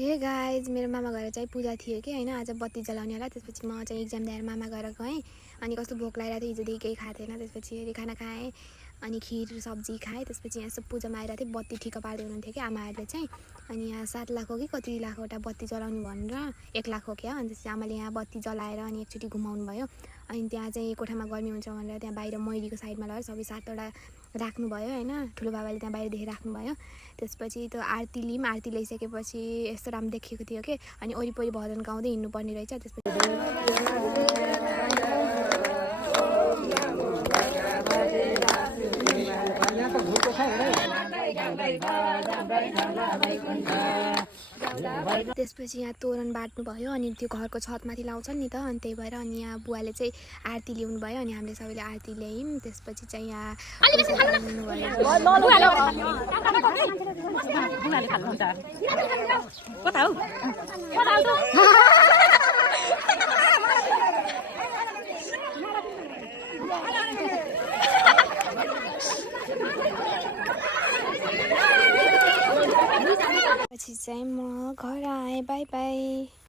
Hey guys मेरो मामा घर चाहिँ पूजा थियो कि हैन आज बत्ती जलाउने होला। त्यसपछि म चाहिँ एक्जाम दिएर मामा घर गएँ। अनि कस्तो भोक लागिरहेको थियो, हिजोदेखि केही खाएको थिएन। त्यसपछि खाना खाएँ अनि खिर सब्जी खाएँ। त्यसपछि यहाँ सब पूजामा आइरहेको थिएँ, बत्ती ठिक्क पार्दै हुनुहुन्थ्यो कि आमाहरूले चाहिँ। अनि यहाँ 7 लाख हो कि कति लाखवटा बत्ती जलाउनु भनेर 1 लाख हो क्या। अनि त्यसपछि आमाले यहाँ बत्ती जलाएर अनि एकचोटि घुमाउनु भयो। अनि त्यहाँ चाहिँ कोठामा गर्मी हुन्छ भनेर त्यहाँ बाहिर मैरीको साइडमा लगेर सबै 7वटा राख्नुभयो हैन। ठुलो बाबाले त्यहाँ बाहिरदेखि राख्नुभयो। त्यसपछि त्यो आरती लियौँ, आरती ल्याइसकेपछि यस्तो राम्रो देखेको थियो कि अनि वरिपरि भजन गाउँदै हिँड्नुपर्ने रहेछ। त्यसपछि यहाँ तोरण बाट्नु भयो अनि त्यो घरको छतमाथि लाउँछन् नि त, अनि त्यही भएर अनि यहाँ बुवाले चाहिँ आरती ल्याउनु भयो अनि हामीले सबैले आरती ल्यायौँ। त्यसपछि चाहिँ यहाँ पछि चाहिँ म घर आएँ। By by.